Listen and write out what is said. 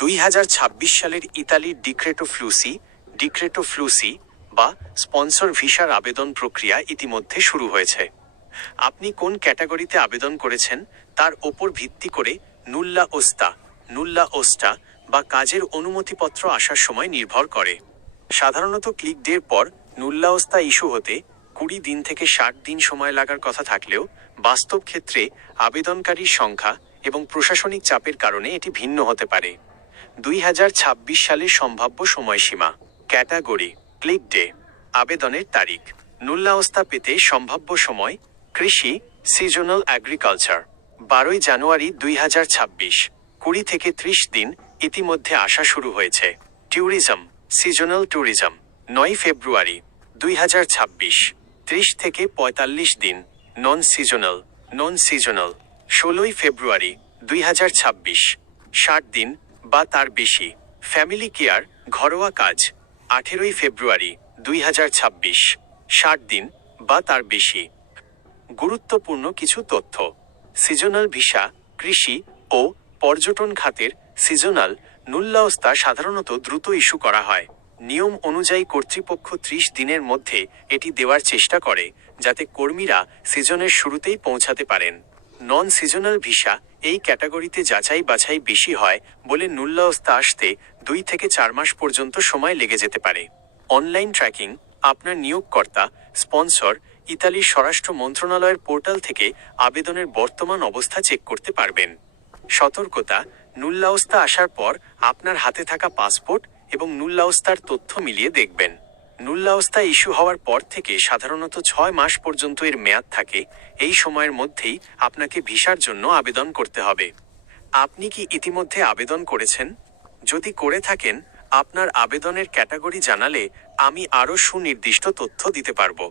2026 সালের ইতালির ডিক্রেটো ফ্লুসি বা স্পন্সর ভিসার আবেদন প্রক্রিয়া ইতিমধ্যে শুরু হয়েছে। আপনি কোন ক্যাটাগরিতে আবেদন করেছেন তার ওপর ভিত্তি করে নুল্লা ওস্টা বা কাজের অনুমতিপত্র আসার সময় নির্ভর করে। সাধারণত ক্লিক ডের পর নুল্লা ওস্তা ইস্যু হতে 20 দিন থেকে 60 দিন সময় লাগার কথা থাকলেও বাস্তব ক্ষেত্রে আবেদনকারীর সংখ্যা এবং প্রশাসনিক চাপের কারণে এটি ভিন্ন হতে পারে। 2026 সালের সম্ভাব্য সময়সীমা। ক্যাটাগরি, ক্লিক ডে, আবেদনের তারিখ। নুল্লা ওস্তা পেতে সম্ভাব্য সময়: কৃষি, সিজনাল এগ্রিকালচার, 12 জানুয়ারি 2026, 20 থেকে 30 দিন, ইতিমধ্যে আসা শুরু হয়েছে। ট্যুরিজম, সিজনাল ট্যুরিজম, 9 ফেব্রুয়ারি 2026, 30 থেকে 45 দিন। নন সিজনাল, 16 ফেব্রুয়ারি 2026, 60 দিন বা তার বেশি। ফ্যামিলি কেয়ার, ঘরোয়া কাজ, 18 ফেব্রুয়ারি 2026, 60 দিন বা তার বেশি। গুরুত্বপূর্ণ কিছু তথ্য: সিজনাল ভিসা, কৃষি ও পর্যটন খাতের সিজনাল নুল্লা ওস্তা সাধারণত দ্রুত ইস্যু করা হয়। নিয়ম অনুযায়ী কর্তৃপক্ষ 30 দিনের মধ্যে এটি দেওয়ার চেষ্টা করে যাতে কর্মীরা সিজনের শুরুতেই পৌঁছাতে পারেন। নন সিজনাল ভিসা এই ক্যাটাগরিতে যাচাই বাছাই বেশি হয় বলে নুল্লা ওস্তা আসতে 2 থেকে 4 মাস পর্যন্ত সময় লেগে যেতে পারে। অনলাইন ট্র্যাকিং, আপনার নিয়োগকর্তা, স্পন্সর ইতালির স্বরাষ্ট্র মন্ত্রণালয়ের পোর্টাল থেকে আবেদনের বর্তমান অবস্থা চেক করতে পারবেন। সতর্কতা: নুল্লা ওস্তা আসার পর আপনার হাতে থাকা পাসপোর্ট এবং নুল্লা ওস্তার তথ্য মিলিয়ে দেখবেন। নুল্লা ওস্তা ইস্যু হওয়ার পর থেকে সাধারণত 6 মাস পর্যন্ত এর মেয়াদ থাকে। এই সময়ের মধ্যেই আপনাকে ভিসার জন্য আবেদন করতে হবে। আপনি কি ইতিমধ্যে আবেদন করেছেন? যদি করে থাকেন, আপনার আবেদনের ক্যাটাগরি জানালে আমি আরও সুনির্দিষ্ট তথ্য দিতে পারবো।